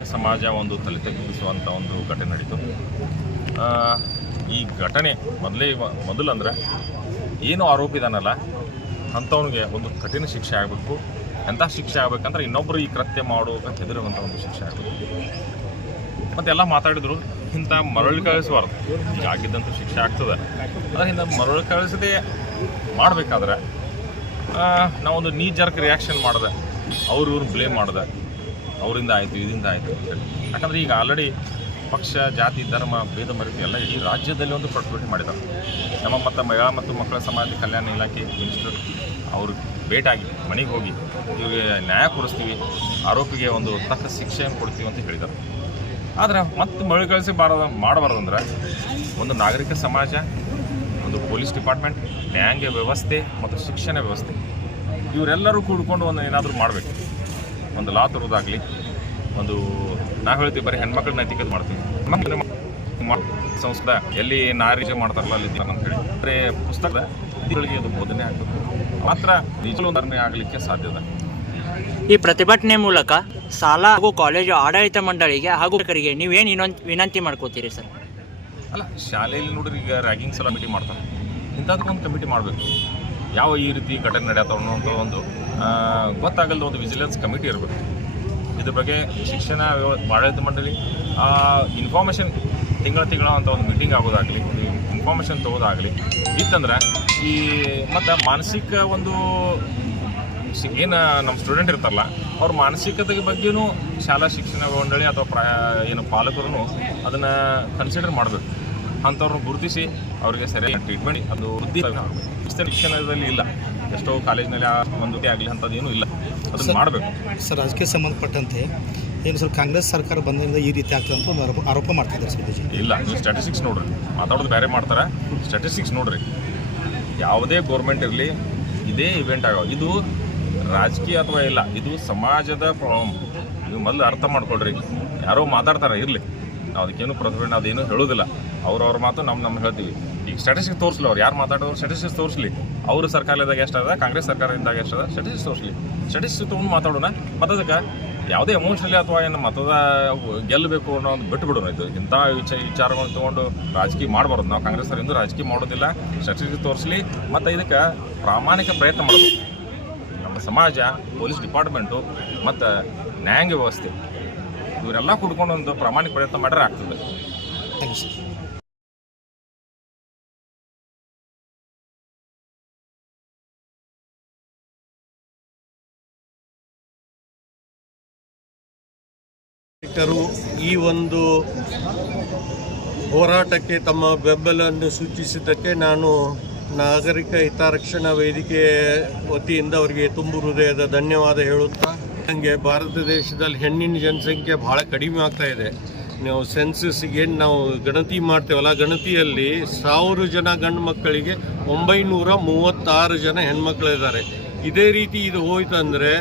ಸಮಾಜ ಒಂದು ತಲೆ ತಗ್ಗಿಸುವಂಥ ಒಂದು ಘಟನೆ ನಡೀತು. ಈ ಘಟನೆ ಮೊದಲಂದ್ರೆ ಏನು ಆರೋಪಿದಾನಲ್ಲ ಅಂಥವನಿಗೆ ಒಂದು ಕಠಿಣ ಶಿಕ್ಷೆ ಆಗಬೇಕು. ಎಂಥ ಶಿಕ್ಷೆ ಆಗಬೇಕಂದ್ರೆ ಇನ್ನೊಬ್ಬರು ಈ ಕೃತ್ಯ ಮಾಡೋಕೆ ಹೆದರುವಂಥ ಒಂದು ಶಿಕ್ಷೆ ಆಗಬೇಕು. ಮತ್ತೆಲ್ಲ ಮಾತಾಡಿದ್ರು ಇಂಥ ಮರಳಿ ಕಳಿಸಬಾರ್ದು. ಈಗ ಆಗಿದ್ದಂಥ ಶಿಕ್ಷೆ ಆಗ್ತದೆ, ಅದರಿಂದ ಮರಳಿ ಕಳಿಸದೆ ಮಾಡಬೇಕಾದ್ರೆ ನಾವೊಂದು ನೀ ಜರ್ಕ್ ರಿಯಾಕ್ಷನ್ ಮಾಡಿದೆ, ಇವ್ರು ಬ್ಲೇಮ್ ಮಾಡಿದೆ, ಅವರಿಂದ ಆಯಿತು ಇದರಿಂದ ಆಯಿತು ಅಂತೇಳಿ. ಯಾಕಂದರೆ ಈಗ ಆಲ್ರೆಡಿ ಪಕ್ಷ ಜಾತಿ ಧರ್ಮ ಭೇದ ಮರೆತು ಎಲ್ಲ ಇಡೀ ರಾಜ್ಯದಲ್ಲಿ ಒಂದು ಪ್ರತಿಭಟನೆ ಮಾಡಿದ್ದಾರೆ. ನಮ್ಮ ಮಹಿಳಾ ಮತ್ತು ಮಕ್ಕಳ ಸಮಾಜ ಕಲ್ಯಾಣ ಇಲಾಖೆ ಮಿನಿಸ್ಟರ್ ಅವರು ಭೇಟಿಯಾಗಿ ಮನೆಗೆ ಹೋಗಿ ಇವರಿಗೆ ನ್ಯಾಯ ಕೊಡಿಸ್ತೀವಿ, ಆರೋಪಿಗೆ ಒಂದು ತಕ್ಕ ಶಿಕ್ಷೆಯನ್ನು ಕೊಡ್ತೀವಿ ಅಂತ ಹೇಳಿದ್ದಾರೆ. ಆದರೆ ಮತ್ತೆ ಮರಳಿ ಕಳಿಸಿ ಮಾಡಬಾರ್ದಂದ್ರೆ ಒಂದು ನಾಗರಿಕ ಸಮಾಜ, ಒಂದು ಪೊಲೀಸ್ ಡಿಪಾರ್ಟ್ಮೆಂಟ್, ನ್ಯಾಯಾಂಗ ವ್ಯವಸ್ಥೆ ಮತ್ತು ಶಿಕ್ಷಣ ವ್ಯವಸ್ಥೆ ಇವರೆಲ್ಲರೂ ಕೂಡ್ಕೊಂಡು ಒಂದು ಏನಾದರೂ ಮಾಡಬೇಕು. ಒಂದು ಲಾ ತರೋದಾಗಲಿ, ಒಂದು ನಾವು ಹೇಳ್ತೀವಿ ಬರೀ ಹೆಣ್ಮಕ್ಳ ನೈತಿಕತೆ ಮಾಡ್ತೀವಿ, ಸಂಸ್ಕೃತ ಎಲ್ಲಿ ನಾರೀಜ ಮಾಡ್ತಾರಲ್ಲ ಅಲ್ಲಿ ಅಂತ ಹೇಳಿ ಬರೀ ಪುಸ್ತಕದ ಇದರೊಳಗೆ ಅದು ಬೋಧನೆ ಆಗಬೇಕು, ಮಾತ್ರ ನಿಜವೂ ಧರ್ಮ ಆಗಲಿಕ್ಕೆ ಸಾಧ್ಯದ. ಈ ಪ್ರತಿಭಟನೆ ಮೂಲಕ ಸಾಲ ಹಾಗೂ ಕಾಲೇಜು ಆಡಳಿತ ಮಂಡಳಿಗೆ ಹಾಗೂ ಶಿಕ್ಷಕರಿಗೆ ನೀವೇನು ವಿನಂತಿ ಮಾಡ್ಕೋತೀರಿ ಸರ್? ಅಲ್ಲ, ಶಾಲೆಯಲ್ಲಿ ನೋಡ್ರಿ ಈಗ ರ್ಯಾಗಿಂಗ್ಸ್ ಎಲ್ಲ ಕಮಿಟಿ ಮಾಡ್ತಾರೆ, ಇಂಥದಕ್ಕೊಂದು ಕಮಿಟಿ ಮಾಡಬೇಕು. ಯಾವ ಈ ರೀತಿ ಘಟನೆ ನಡೆಯತ್ತವ ಅನ್ನೋಂಥ ಒಂದು ಗೊತ್ತಾಗಲ್ದ ಒಂದು ವಿಜಿಲೆನ್ಸ್ ಕಮಿಟಿ ಇರಬೇಕು. ಇದ್ರ ಬಗ್ಗೆ ಶಿಕ್ಷಣ ಆಡಳಿತ ಮಂಡಳಿ ಇನ್ಫಾರ್ಮೇಷನ್ ತಿಂಗಳ ಅಂತ ಒಂದು ಮೀಟಿಂಗ್ ಆಗೋದಾಗಲಿ, ಇನ್ಫಾರ್ಮೇಷನ್ ತೊಗೋದಾಗಲಿ ಇತ್ತಂದ್ರೆ ಈ ಮತ್ತು ಮಾನಸಿಕ ಒಂದು ಏನು ನಮ್ಮ ಸ್ಟೂಡೆಂಟ್ ಇರ್ತಾರಲ್ಲ ಅವ್ರ ಮಾನಸಿಕತೆ ಬಗ್ಗೆಯೂ ಶಾಲಾ ಶಿಕ್ಷಣ ಮಂಡಳಿ ಅಥವಾ ಏನು ಪಾಲಕರು ಅದನ್ನು ಕನ್ಸಿಡರ್ ಮಾಡಬೇಕು. ಅಂಥವ್ರನ್ನ ಗುರುತಿಸಿ ಅವರಿಗೆ ಸರಿಯಾಗಿ ಟ್ರೀಟ್ಮೆಂಟ್, ಅದು ಬುದ್ಧಿ ಶಿಕ್ಷಣದಲ್ಲಿ ಇಲ್ಲ, ಎಷ್ಟೋ ಕಾಲೇಜಿನಲ್ಲಿ ಒಂದು ಆಗಲಿ ಅಂಥದ್ದೇನೂ ಇಲ್ಲ, ಅದನ್ನು ಮಾಡಬೇಕು. ಸರ್, ರಾಜಕೀಯ ಸಂಬಂಧಪಟ್ಟಂತೆ ಏನು ಸರ್ ಕಾಂಗ್ರೆಸ್ ಸರ್ಕಾರ ಬಂದಿಂದ ಈ ರೀತಿ ಆಗ್ತದೆ ಅಂತ ಒಂದು ಆರೋಪ ಮಾಡ್ತಿದ್ದಾರೆ ಸರ್. ಇಲ್ಲ, ನೀವು ಸ್ಟ್ಯಾಟಿಸ್ಟಿಕ್ಸ್ ನೋಡ್ರಿ, ಮಾತಾಡೋದು ಬೇರೆ ಮಾಡ್ತಾರೆ. ಸ್ಟ್ಯಾಟಿಸ್ಟಿಕ್ಸ್ ನೋಡ್ರಿ, ಯಾವುದೇ ಗೋರ್ಮೆಂಟ್ ಇರಲಿ ಇದೇ ಇವೆಂಟ್ ಆಗೋ, ಇದು ರಾಜಕೀಯ ಅಥವಾ ಇಲ್ಲ, ಇದು ಸಮಾಜದ ಪ್ರಾಬ್ಲಮ್. ನೀವು ಮೊದಲು ಅರ್ಥ ಮಾಡ್ಕೊಳ್ರಿ. ಯಾರೋ ಮಾತಾಡ್ತಾರೆ ಇರಲಿ, ನಾವು ಅದಕ್ಕೇನು ಪ್ರತಿಭಟನೆ ಅದೇನು ಹೇಳೋದಿಲ್ಲ, ಅವ್ರವ್ರ ಮಾತು ನಮ್ಮ ಹೇಳ್ತೀವಿ. ಈಗ ಸ್ಟ್ಯಾಟಿಸ್ಟಿಕ್ಸ್ ತೋರಿಸ್ಲಿ, ಅವ್ರು ಯಾರು ಮಾತಾಡೋರು ಸ್ಟ್ಯಾಟಿಸ್ಟಿಕ್ಸ್ ತೋರಿಸ್ಲಿ, ಅವರು ಸರ್ಕಾರದಾಗ ಎಷ್ಟದ, ಕಾಂಗ್ರೆಸ್ ಸರ್ಕಾರದಿಂದಾಗ ಎಷ್ಟದ, ಸ್ಟ್ಯಾಟಿಸ್ಟಿಕ್ಸ್ ತೋರಿಸ್ಲಿ. ಸ್ಟ್ಯಾಟಿಸ್ಟಿಕ್ಸ್ ತೊಗೊಂಡು ಮಾತಾಡೋಣ. ಮತ್ತು ಅದಕ್ಕೆ ಯಾವುದೇ ಎಮೋಷನಲಿ ಅಥವಾ ಏನು ಮತದ ಗೆಲ್ಲಬೇಕು ಅನ್ನೋ ಒಂದು ಬಿಟ್ಟು ಬಿಡೋಣ. ಇದು ಇಂಥ ವಿಚಾರಗಳನ್ನು ತೊಗೊಂಡು ರಾಜಕೀಯ ಮಾಡಬಾರ್ದು. ನಾವು ಕಾಂಗ್ರೆಸ್ ಇಂದು ರಾಜಕೀಯ ಮಾಡೋದಿಲ್ಲ. ಸ್ಟ್ಯಾಟಿಸ್ಟಿಕ್ಸ್ ತೋರಿಸ್ಲಿ, ಮತ್ತು ಇದಕ್ಕೆ ಪ್ರಾಮಾಣಿಕ ಪ್ರಯತ್ನ ಮಾಡಬೇಕು. ನಮ್ಮ ಸಮಾಜ, ಪೊಲೀಸ್ ಡಿಪಾರ್ಟ್ಮೆಂಟು ಮತ್ತು ನ್ಯಾಯಾಂಗ ವ್ಯವಸ್ಥೆ ಇವರೆಲ್ಲ ಕೂಡ್ಕೊಂಡು ಒಂದು ಪ್ರಾಮಾಣಿಕ ಪ್ರಯತ್ನ ಮಾಡಿದ್ರೆ ಆಗ್ತದೆ. Thank you sir. ಈ ಒಂದು ಹೋರಾಟಕ್ಕೆ ತಮ್ಮ ಬೆಂಬಲವನ್ನು ಸೂಚಿಸಿದ್ದಕ್ಕೆ ನಾನು ನಾಗರಿಕ ಹಿತರಕ್ಷಣಾ ವೇದಿಕೆ ವತಿಯಿಂದ ಅವರಿಗೆ ತುಂಬು ಹೃದಯದ ಧನ್ಯವಾದ ಹೇಳುತ್ತಾ, ನನಗೆ ಭಾರತ ದೇಶದಲ್ಲಿ ಹೆಣ್ಣಿನ ಜನಸಂಖ್ಯೆ ಭಾಳ ಕಡಿಮೆ ಆಗ್ತಾ ಇದೆ. ನಾವು ಸೆನ್ಸಸ್ಗೆ ಏನು ನಾವು ಗಣತಿ ಮಾಡ್ತೇವಲ್ಲ, ಗಣತಿಯಲ್ಲಿ 1000 ಜನ ಗಂಡು ಮಕ್ಕಳಿಗೆ 936 ಜನ ಹೆಣ್ಮಕ್ಳಿದ್ದಾರೆ. ಇದೇ ರೀತಿ ಇದು ಹೋಯ್ತಂದರೆ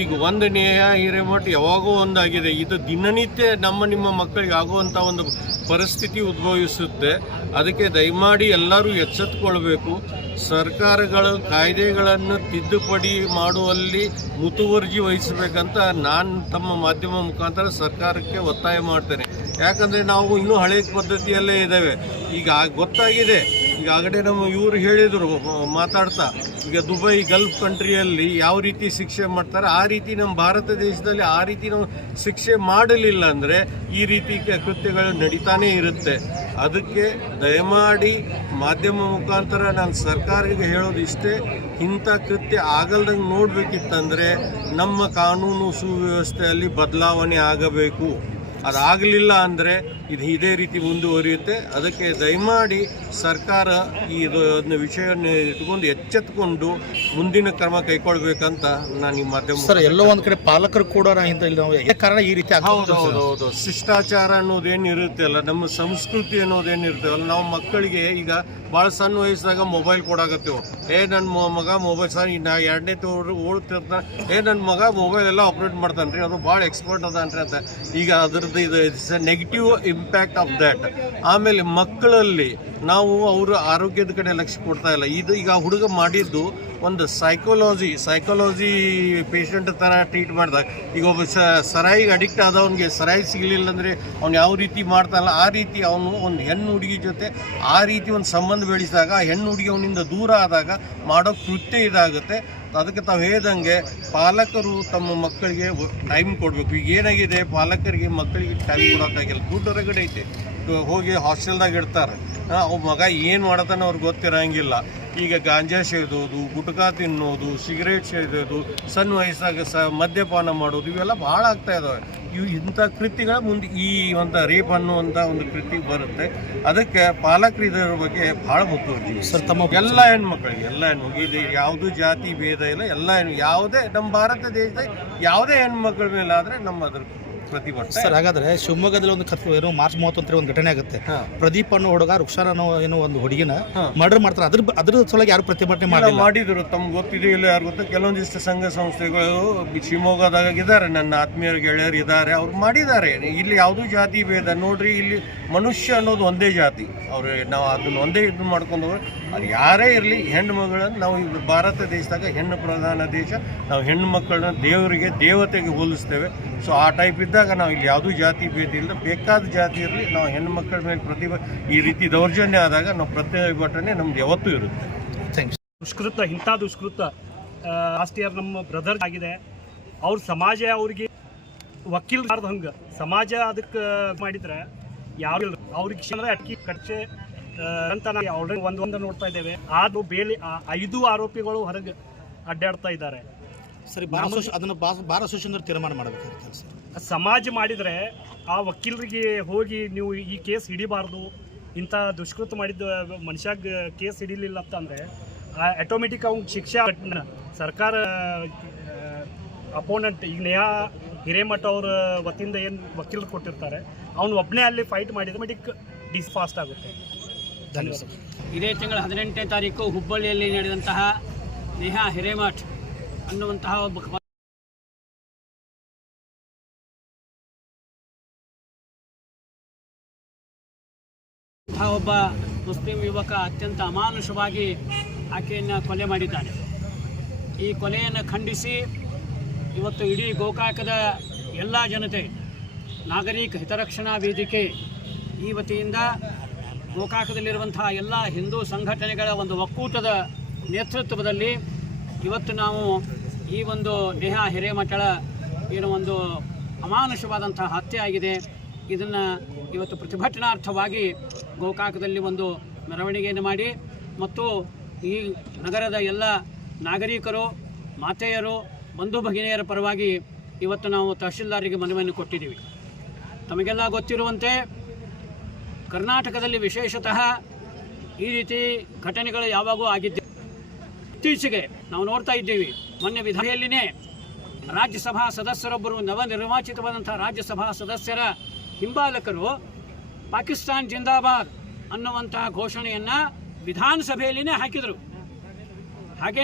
ಈಗ ಒಂದು ನೇಹ ಹಿರೇಮಠ ಯಾವಾಗೋ ಒಂದಾಗಿದೆ, ಇದು ದಿನನಿತ್ಯ ನಿಮ್ಮ ಮಕ್ಕಳಿಗೆ ಆಗುವಂಥ ಒಂದು ಪರಿಸ್ಥಿತಿ ಉದ್ಭವಿಸುತ್ತೆ. ಅದಕ್ಕೆ ದಯಮಾಡಿ ಎಲ್ಲರೂ ಎಚ್ಚೆತ್ತುಕೊಳ್ಬೇಕು. ಸರ್ಕಾರಗಳು ಕಾಯ್ದೆಗಳನ್ನು ತಿದ್ದುಪಡಿ ಮಾಡುವಲ್ಲಿ ಮುತುವರ್ಜಿ ವಹಿಸಬೇಕಂತ ನಾನು ತಮ್ಮ ಮಾಧ್ಯಮ ಮುಖಾಂತರ ಸರ್ಕಾರಕ್ಕೆ ಒತ್ತಾಯ ಮಾಡ್ತೇನೆ. ಯಾಕಂದರೆ ನಾವು ಇನ್ನೂ ಹಳೆ ಪದ್ಧತಿಯಲ್ಲೇ ಇದ್ದೇವೆ. ಈಗ ಗೊತ್ತಾಗಿದೆ, ಈಗಾಗಲೇ ಇವರು ಹೇಳಿದರು ಮಾತಾಡ್ತಾ, ಈಗ ದುಬೈ ಗಲ್ಫ್ ಕಂಟ್ರಿಯಲ್ಲಿ ಯಾವ ರೀತಿ ಶಿಕ್ಷೆ ಮಾಡ್ತಾರೆ ಆ ರೀತಿ ನಮ್ಮ ಭಾರತ ದೇಶದಲ್ಲಿ ಆ ರೀತಿ ನಾವು ಶಿಕ್ಷೆ ಮಾಡಲಿಲ್ಲ ಅಂದರೆ ಈ ರೀತಿ ಕೃತ್ಯಗಳು ನಡೀತಾನೇ ಇರುತ್ತೆ. ಅದಕ್ಕೆ ದಯಮಾಡಿ ಮಾಧ್ಯಮ ಮುಖಾಂತರ ನಾನು ಸರ್ಕಾರಕ್ಕೆ ಹೇಳೋದು ಇಷ್ಟೇ, ಇಂಥ ಕೃತ್ಯ ಆಗಲ್ದಂಗೆ ನೋಡಬೇಕಿತ್ತಂದರೆ ನಮ್ಮ ಕಾನೂನು ಸುವ್ಯವಸ್ಥೆಯಲ್ಲಿ ಬದಲಾವಣೆ ಆಗಬೇಕು. ಅದಾಗಲಿಲ್ಲ ಅಂದರೆ ಇದು ಇದೇ ರೀತಿ ಮುಂದುವರಿಯುತ್ತೆ. ಅದಕ್ಕೆ ದಯಮಾಡಿ ಸರ್ಕಾರ ಈ ವಿಷಯವನ್ನು ಇಟ್ಕೊಂಡು ಎಚ್ಚೆತ್ತುಕೊಂಡು ಮುಂದಿನ ಕ್ರಮ ಕೈಗೊಳ್ಬೇಕಂತ ನಾನು ಈ ಮಾಧ್ಯಮ. ಸರ್, ಎಲ್ಲೋ ಒಂದು ಕಡೆ ಪಾಲಕರು ಕೂಡ ಕಾರಣ ಈ ರೀತಿ ಹೌದು. ಶಿಷ್ಟಾಚಾರ ಅನ್ನೋದೇನು ಇರುತ್ತೆ ಅಲ್ಲ, ನಮ್ಮ ಸಂಸ್ಕೃತಿ ಅನ್ನೋದೇನಿರ್ತೇವಲ್ಲ, ನಾವು ಮಕ್ಕಳಿಗೆ ಈಗ ಭಾಳ ಸಣ್ಣ ವಯಸ್ಸಾಗ ಮೊಬೈಲ್ ಕೊಡಾಕತ್ತೇವೆ. ನನ್ನ ಮಗ ಮೊಬೈಲ್ ಸರ್ ನಾ 2ನೇ ಓಡ್ತಿರ್ತಾನೆ, ನನ್ನ ಮಗ ಮೊಬೈಲ್ ಎಲ್ಲ ಆಪ್ರೇಟ್ ಮಾಡ್ತಾನೆ ರೀ, ಅದು ಭಾಳ ಎಕ್ಸ್ಪರ್ಟ್ ಅದಾನ್ರಿ ಅಂತ. ಈಗ ಅದ್ರದ್ದು ಇದು ನೆಗೆಟಿವ್ ಇಂಪ್ಯಾಕ್ಟ್ ಆಫ್ ದ್ಯಾಟ್. ಆಮೇಲೆ ಮಕ್ಕಳಲ್ಲಿ ನಾವು ಅವರ ಆರೋಗ್ಯದ ಕಡೆ ಲಕ್ಷ್ಯ ಕೊಡ್ತಾ ಇಲ್ಲ. ಇದು ಈಗ ಹುಡುಗ ಮಾಡಿದ್ದು ಒಂದು ಸೈಕಾಲಜಿ ಪೇಷಂಟ್ ಥರ ಟ್ರೀಟ್ ಮಾಡಿದಾಗ, ಈಗ ಒಬ್ಬ ಸರಾಯಿಗೆ ಅಡಿಕ್ಟ್ ಆದವನಿಗೆ ಸರಾಯಿ ಸಿಗಲಿಲ್ಲ ಅಂದರೆ ಅವ್ನು ಯಾವ ರೀತಿ ಮಾಡ್ತಾನಲ್ಲ ಆ ರೀತಿ ಅವನು ಒಂದು ಹೆಣ್ಣು ಹುಡುಗಿ ಜೊತೆ ಆ ರೀತಿ ಒಂದು ಸಂಬಂಧ ಬೆಳೆಸಿದಾಗ ಆ ಹೆಣ್ಣು ಹುಡುಗಿ ಅವನಿಂದ ದೂರ ಆದಾಗ ಮಾಡೋ ಕೃತ್ಯ ಇದಾಗುತ್ತೆ. ಅದಕ್ಕೆ ತಾವು ಹೇಳ್ದಂಗೆ ಪಾಲಕರು ತಮ್ಮ ಮಕ್ಕಳಿಗೆ ಟೈಮ್ ಕೊಡಬೇಕು. ಈಗ ಏನಾಗಿದೆ, ಪಾಲಕರಿಗೆ ಮಕ್ಕಳಿಗೆ ಟೈಮ್ ಕೊಡೋಕ್ಕಾಗಿಲ್ಲ. ದುಡ್ಡು ಹೊರಗಡೆ ಐತೆ, ಹೋಗಿ ಹಾಸ್ಟೆಲ್ದಾಗ ಇಡ್ತಾರೆ. ಮಗ ಏನು ಮಾಡತಾನೆ ಅವ್ರಿಗೆ ಗೊತ್ತಿರೋಂಗಿಲ್ಲ. ಈಗ ಗಾಂಜಾ ಸೇದೋದು, ಗುಟ್ಕಾ ತಿನ್ನೋದು, ಸಿಗರೇಟ್ ಸೇದೋದು, ಸಣ್ಣ ವಯಸ್ಸಾಗ ಮದ್ಯಪಾನ ಮಾಡೋದು, ಇವೆಲ್ಲ ಭಾಳ ಆಗ್ತಾ ಇದ್ದಾವೆ. ಇಂಥ ಕೃತ್ಯಗಳ ಮುಂದೆ ಈ ಒಂದು ರೇಪ್ ಅನ್ನುವಂಥ ಒಂದು ಕೃತ್ಯ ಬರುತ್ತೆ. ಅದಕ್ಕೆ ಪಾಲಕರು ಇದರ ಬಗ್ಗೆ ಭಾಳ ಮುತುವರ್ಜಿ ಸರ್. ತಮ್ಮ ಎಲ್ಲ ಹೆಣ್ಮಕ್ಳಿಗೆ, ಇದು ಯಾವುದು ಜಾತಿ ಭೇದ ಇಲ್ಲ. ಎಲ್ಲ ಯಾವುದೇ ನಮ್ಮ ಭಾರತ ದೇಶದ ಯಾವುದೇ ಹೆಣ್ಮಕ್ಳ ಮೇಲೆ ಆದರೆ ನಮ್ಮ ಅದ್ರ ಪ್ರತಿಭಟನೆ. ಸರ್, ಹಾಗಾದ್ರೆ ಶಿವಮೊಗ್ಗದಲ್ಲಿ ಒಂದು ಏನೋ ಮಾರ್ಚ್ 31 ಒಂದು ಘಟನೆ ಆಗುತ್ತೆ. ಪ್ರದೀಪ್ ಅನ್ನೋ ಹುಡುಗ ರುಕ್ಷಾರ ಅನ್ನೋ ಏನೋ ಒಂದು ಹುಡುಗಿನ ಮರ್ಡರ್ ಮಾಡ್ತಾರೆ. ಅದ್ರ ಸಲುವಾಗಿ ಯಾರು ಪ್ರತಿಭಟನೆ ಮಾಡಿದ್ರು ತಮ್ಗೆ ಗೊತ್ತಿದೆ ಇಲ್ಲ ಯಾರು ಗೊತ್ತಾ? ಕೆಲವೊಂದಿಷ್ಟು ಸಂಘ ಸಂಸ್ಥೆಗಳು ಶಿವಮೊಗ್ಗದಾಗ ಇದ್ದಾರೆ, ನನ್ನ ಆತ್ಮೀಯರ ಗೆಳೆಯರು ಇದ್ದಾರೆ, ಅವ್ರು ಮಾಡಿದ್ದಾರೆ. ಇಲ್ಲಿ ಯಾವುದೂ ಜಾತಿ ಭೇದ ನೋಡ್ರಿ, ಇಲ್ಲಿ ಮನುಷ್ಯ ಅನ್ನೋದು ಒಂದೇ ಜಾತಿ. ನಾವು ಅದನ್ನ ಒಂದೇ ಇದು ಮಾಡ್ಕೊಂಡು ಅದು ಯಾರೇ ಇರಲಿ, ಹೆಣ್ಣು ಮಗಳನ್ನು ನಾವು ಈಗ ಭಾರತ ದೇಶದಾಗ ಹೆಣ್ಣು ಪ್ರಧಾನ ದೇಶ. ನಾವು ಹೆಣ್ಣು ಮಕ್ಕಳನ್ನ ದೇವರಿಗೆ ದೇವತೆಗೆ ಹೋಲಿಸ್ತೇವೆ. ಸೊ ಆ ಟೈಪ್ ಇದ್ದಾಗ ನಾವು ಇಲ್ಲಿ ಯಾವುದೂ ಜಾತಿ ಭೇದ ಇಲ್ಲ, ಬೇಕಾದ ಜಾತಿ ಇರಲಿ, ನಾವು ಹೆಣ್ಣು ಮಕ್ಕಳ ಮೇಲೆ ಈ ರೀತಿ ದೌರ್ಜನ್ಯ ಆದಾಗ ನಾವು ಪ್ರತಿಭಟನೆ ನಮ್ದು ಯಾವತ್ತೂ ಇರುತ್ತೆ. ಇಂಥ ದುಷ್ಕೃತ ಲಾಸ್ಟ್ ಇಯರ್ ನಮ್ಮ ಬ್ರದರ್ ಆಗಿದೆ. ಅವ್ರ ಸಮಾಜ ಅವ್ರಿಗೆ ವಕೀಲರಾರ್ದು ಹಂಗೆ ಸಮಾಜ ಅದಕ್ಕೆ ಮಾಡಿದ್ರೆ ಯಾವ ಅವ್ರಿಗೆ ಅಂದ್ರೆ ಅಟ್ಕಿ ಕಚ್ಚೆ ಅಂತ ನಾವು ಆಲ್ರೆಡಿ ಒಂದು ನೋಡ್ತಾ ಇದ್ದೇವೆ. ಅದು ಬೇಲಿ 5 ಆರೋಪಿಗಳು ಹೊರಗೆ ಅಡ್ಡಾಡ್ತಾ ಇದ್ದಾರೆ. ಸರಿ, ಅದನ್ನು ಬಾರ್ ಅಸೋಸಿಯೇಷನ್ ತೀರ್ಮಾನ ಮಾಡಬೇಕಾಗುತ್ತೆ ಸರ್. ಸಮಾಜ ಮಾಡಿದರೆ ಆ ವಕೀಲರಿಗೆ ಹೋಗಿ ನೀವು ಈ ಕೇಸ್ ಹಿಡಿಬಾರ್ದು, ಇಂಥ ದುಷ್ಕೃತ ಮಾಡಿದ ಮನುಷ್ಯಾಗ ಕೇಸ್ ಹಿಡಿಲಿಲ್ಲ ಅಂತಂದರೆ ಆಟೋಮೆಟಿಕ್ ಅವ್ನಿಗೆ ಶಿಕ್ಷೆ. ಸರ್ಕಾರ ಅಪೋನೆಂಟ್ ಈಗ ನೇಹಾ ಹಿರೇಮಠ ಅವ್ರ ವತಿಯಿಂದ ಏನು ವಕೀಲರು ಕೊಟ್ಟಿರ್ತಾರೆ, ಅವನು ಒಬ್ಬನೇ ಅಲ್ಲಿ ಫೈಟ್ ಮಾಡಿದ್ರೆ ಆಟೋಮೆಟಿಕ್ ಫಾಸ್ಟ್ ಆಗುತ್ತೆ. ಧನ್ಯವಾದ. ಇದೇ ತಿಂಗಳ 18ನೇ ತಾರೀಕು ಹುಬ್ಬಳ್ಳಿಯಲ್ಲಿ ನಡೆದಂತಹ ನೇಹಾ ಹಿರೇಮಠ್ ಅನ್ನುವಂತಹ ಒಬ್ಬ ಮುಸ್ಲಿಂ ಯುವಕ ಅತ್ಯಂತ ಅಮಾನುಷವಾಗಿ ಆಕೆಯನ್ನು ಕೊಲೆ ಮಾಡಿದ್ದಾನೆ. ಈ ಕೊಲೆಯನ್ನು ಖಂಡಿಸಿ ಇವತ್ತು ಇಡೀ ಗೋಕಾಕದ ಎಲ್ಲ ಜನತೆ, ನಾಗರಿಕ ಹಿತರಕ್ಷಣಾ ವೇದಿಕೆ ಈ ವತಿಯಿಂದ ಗೋಕಾಕದಲ್ಲಿರುವಂತಹ ಎಲ್ಲ ಹಿಂದೂ ಸಂಘಟನೆಗಳ ಒಂದು ಒಕ್ಕೂಟದ ನೇತೃತ್ವದಲ್ಲಿ ಇವತ್ತು ನಾವು ಈ ಒಂದು ನೇಹಾ ಹಿರೇಮಠಳ ಏನು ಒಂದು ಅಮಾನುಷವಾದಂಥ ಹತ್ಯೆ ಆಗಿದೆ, ಇದನ್ನು ಇವತ್ತು ಪ್ರತಿಭಟನಾರ್ಥವಾಗಿ ಗೋಕಾಕದಲ್ಲಿ ಒಂದು ಮೆರವಣಿಗೆಯನ್ನು ಮಾಡಿ ಮತ್ತು ಈ ನಗರದ ಎಲ್ಲ ನಾಗರಿಕರು, ಮಾತೆಯರು, ಬಂಧು ಭಗಿನಿಯರ ಪರವಾಗಿ ಇವತ್ತು ನಾವು ತಹಶೀಲ್ದಾರಿಗೆ ಮನವಿಯನ್ನು ಕೊಟ್ಟಿದ್ದೀವಿ. ತಮಗೆಲ್ಲ ಗೊತ್ತಿರುವಂತೆ ಕರ್ನಾಟಕದಲ್ಲಿ ವಿಶೇಷತಃ ಈ ರೀತಿ ಘಟನೆಗಳು ಯಾವಾಗೂ ಆಗಿದ್ದೆ. ಇತ್ತೀಚೆಗೆ ನಾವು ನೋಡ್ತಾ ಇದ್ದೀವಿ, ಮೊನ್ನೆ ವಿಧಾನಸಭೆಯಲ್ಲಿನೇ ರಾಜ್ಯಸಭಾ ಸದಸ್ಯರೊಬ್ಬರು, ನವನಿರ್ವಾಚಿತವಾದಂಥ ರಾಜ್ಯಸಭಾ ಸದಸ್ಯರ ಹಿಂಬಾಲಕರು ಪಾಕಿಸ್ತಾನ್ ಜಿಂದಾಬಾದ್ ಅನ್ನುವಂತಹ ಘೋಷಣೆಯನ್ನು ವಿಧಾನಸಭೆಯಲ್ಲಿನೇ ಹಾಕಿದರು. ಹಾಗೇನೆ